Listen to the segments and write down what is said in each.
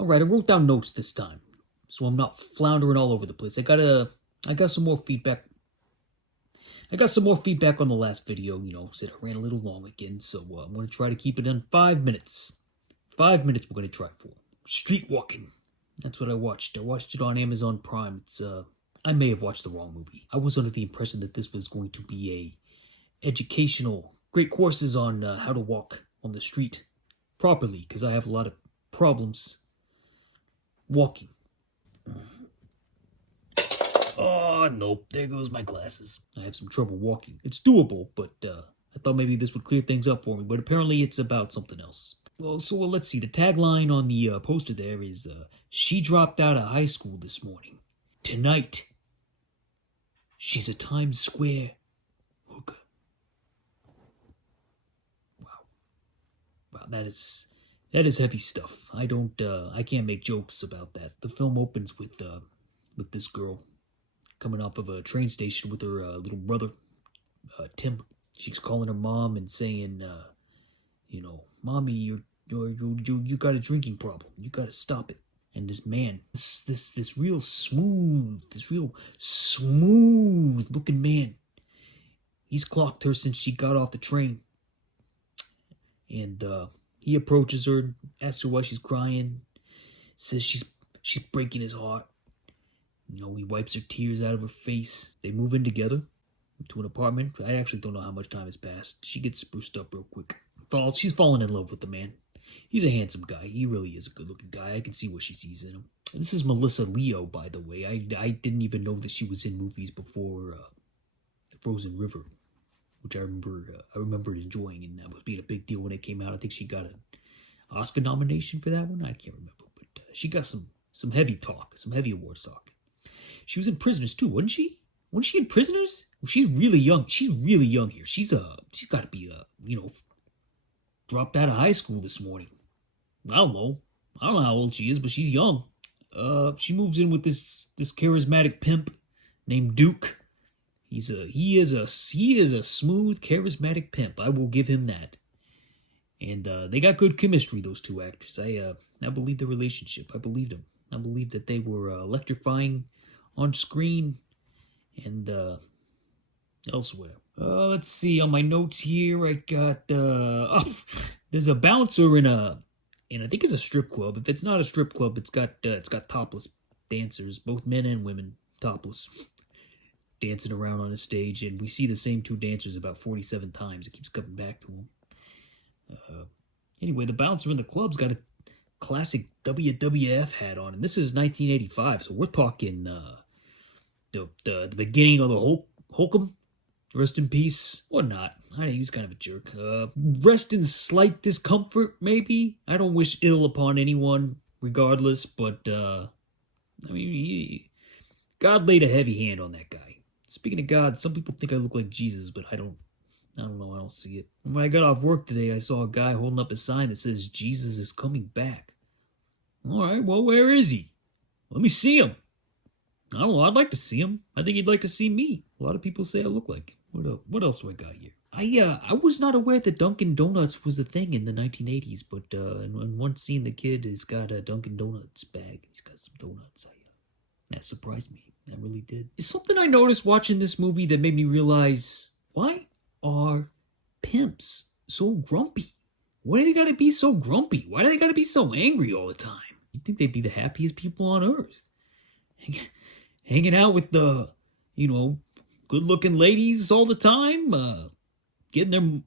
Alright, I wrote down notes this time, so I'm not floundering all over the place. I got some more feedback. I got some more feedback on the last video, said I ran a little long again, so I'm going to try to keep it in 5 minutes. 5 minutes we're going to try for. Streetwalkin. That's what I watched. I watched it on Amazon Prime. I may have watched the wrong movie. I was under the impression that this was going to be a educational, great courses on how to walk on the street properly, because I have a lot of problems walking. Oh, nope. There goes my glasses. I have some trouble walking. It's doable, but I thought maybe this would clear things up for me, but apparently it's about something else. Well, let's see. The tagline on the poster there is, she dropped out of high school this morning. Tonight, she's a Times Square hooker. Wow, that is heavy stuff. I can't make jokes about that. The film opens with this girl coming off of a train station with her little brother, Tim. She's calling her mom and saying, Mommy, you got a drinking problem. You got to stop it. And this man, this real smooth looking man, he's clocked her since she got off the train. And he approaches her, asks her why she's crying, says she's breaking his heart. He wipes her tears out of her face. They move in together to an apartment. I actually don't know how much time has passed. She gets spruced up real quick. She's fallen in love with the man. He's a handsome guy. He really is a good-looking guy. I can see what she sees in him. This is Melissa Leo, by the way. I didn't even know that she was in movies before Frozen River, which I remembered enjoying, and that was being a big deal when it came out. I think she got an Oscar nomination for that one. I can't remember, but she got some heavy talk, some heavy awards talk. She was in Prisoners too, wasn't she? Wasn't she in Prisoners? Well, she's really young. She's really young here. She's got to be dropped out of high school this morning. I don't know how old she is, but she's young. She moves in with this charismatic pimp named Duke. He is a smooth, charismatic pimp. I will give him that. And they got good chemistry, those two actors. I believe the relationship. I believed them. I believed that they were electrifying on screen and elsewhere. Let's see, on my notes here, I got, there's a bouncer in I think it's a strip club. If it's not a strip club, it's got topless dancers, both men and women, topless, dancing around on a stage, and we see the same two dancers about 47 times. It keeps coming back to them. Anyway, the bouncer in the club's got a classic WWF hat on, and this is 1985, so we're talking the beginning of the Holcomb. Rest in peace, or not. He was kind of a jerk. Rest in slight discomfort, maybe. I don't wish ill upon anyone, regardless, but God laid a heavy hand on that guy. Speaking of God, some people think I look like Jesus, but I don't know, I don't see it. When I got off work today, I saw a guy holding up a sign that says, Jesus is coming back. Alright, well, where is he? Let me see him. I don't know, I'd like to see him. I think he'd like to see me. A lot of people say I look like him. What else do I got here? I was not aware that Dunkin' Donuts was a thing in the 1980s, but in one scene, the kid has got a Dunkin' Donuts bag. He's got some donuts. That surprised me. That really did. It's something I noticed watching this movie that made me realize, why are pimps so grumpy? Why do they gotta be so grumpy? Why do they gotta be so angry all the time? You'd think they'd be the happiest people on earth. Hanging out with the, good-looking ladies all the time, getting their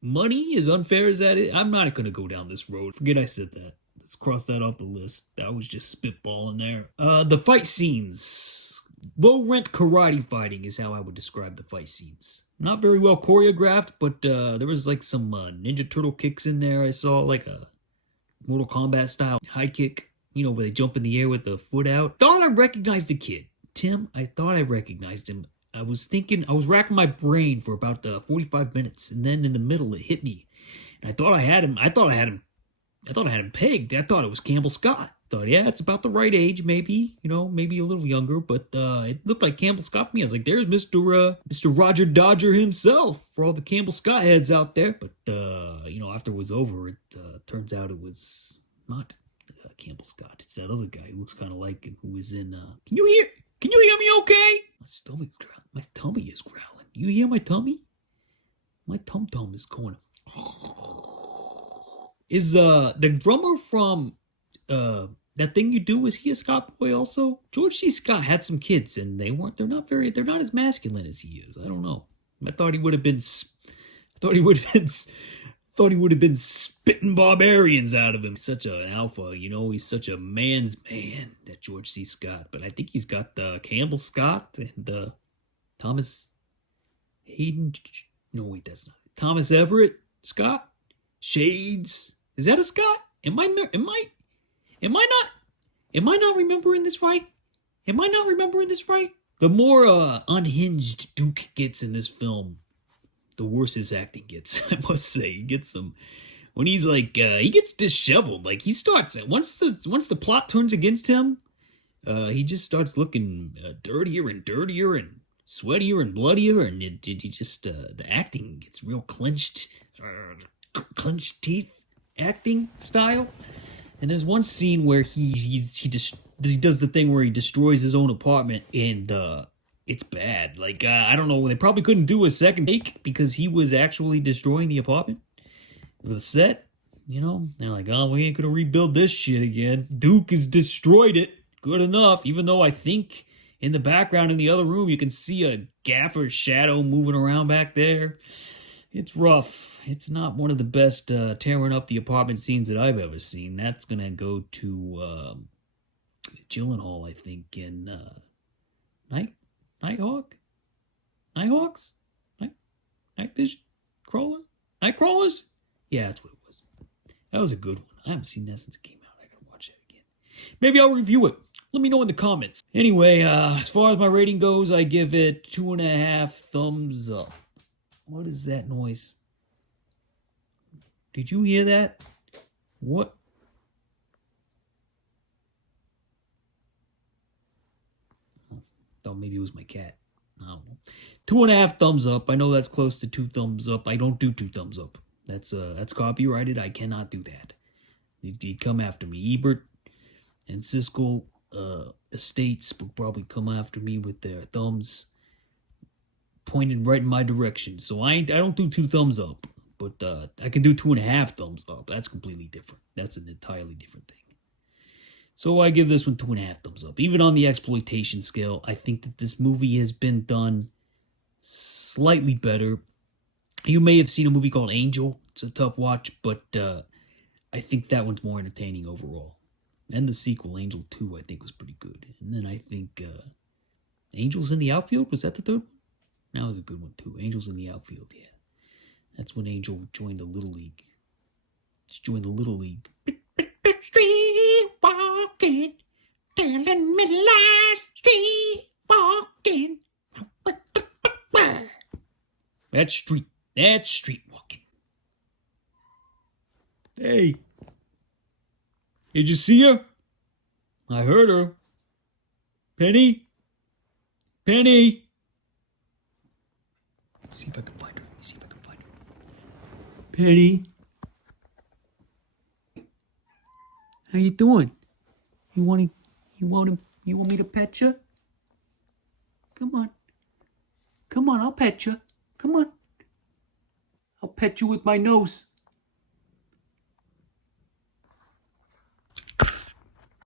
money, as unfair as that is. I'm not going to go down this road. Forget I said that. Let's cross that off the list. That was just spitballing there. The fight scenes. Low-rent karate fighting is how I would describe the fight scenes. Not very well choreographed, but there was like some Ninja Turtle kicks in there. I saw like a Mortal Kombat style high kick, where they jump in the air with the foot out. Thought I recognized the kid. Tim, I thought I recognized him. I was racking my brain for about 45 minutes, and then in the middle it hit me. And I thought I had him pegged. I thought it was Campbell Scott. Thought, yeah, it's about the right age, maybe, maybe a little younger, but it looked like Campbell Scott to me. I was like, there's Mr. Roger Dodger himself for all the Campbell Scott heads out there. But, after it was over, it turns out it was not Campbell Scott. It's that other guy who looks kind of like him, who is in. Can you hear me? Okay. My stomach's growling. My tummy is growling. You hear my tummy? My tum is going. Is the drummer from That Thing You Do, is he a Scott boy also? George C. Scott had some kids, and they're not as masculine as he is. I don't know. I thought he would have been spitting barbarians out of him. He's such an alpha, he's such a man's man, that George C. Scott. But I think he's got Campbell Scott and Thomas Hayden. No, wait, that's not it. Thomas Everett Scott? Shades? Is that a Scott? Am I not remembering this right? The more unhinged Duke gets in this film, the worse his acting gets, I must say. He gets some, when he's like, he gets disheveled. Like, he starts, once the plot turns against him, he just starts looking dirtier and sweatier and bloodier, and he just, the acting gets real clenched teeth acting style. And there's one scene where he does the thing where he destroys his own apartment, and it's bad. Like, I don't know, they probably couldn't do a second take because he was actually destroying the apartment, the set. They're like, oh, we ain't gonna rebuild this shit again. Duke has destroyed it. Good enough. Even though I think in the background in the other room you can see a gaffer shadow moving around back there. It's rough. It's not one of the best tearing up the apartment scenes that I've ever seen. That's gonna go to Gyllenhaal, I think, in Nighthawks? Night Vision? Nightcrawlers? Yeah, that's what it was. That was a good one. I haven't seen that since it came out. I gotta watch it again. Maybe I'll review it. Let me know in the comments. Anyway, as far as my rating goes, I give it 2.5 thumbs up. What is that noise? Did you hear that? What? Thought maybe it was my cat. I don't know. 2.5 thumbs up. I know that's close to 2 thumbs up. I don't do 2 thumbs up. That's copyrighted. I cannot do that. You'd come after me. Ebert and Siskel Estates will probably come after me with their thumbs pointed right in my direction. So I don't do 2 thumbs up, but I can do 2.5 thumbs up. That's completely different. That's an entirely different thing. So I give this one 2.5 thumbs up. Even on the exploitation scale, I think that this movie has been done slightly better. You may have seen a movie called Angel. It's a tough watch, but I think that one's more entertaining overall. And the sequel, Angel 2, I think was pretty good. And then I think Angels in the Outfield, was that the third one? That was a good one too. Angels in the Outfield, yeah. That's when Angel joined the Little League. She joined the Little League. Street walking, telling me lies. Street walking. That's street walking. Hey, did you see her? I heard her. Penny. See if I can find her. Penny. How you doing? You want me to pet you? Come on, I'll pet you. Come on. I'll pet you with my nose.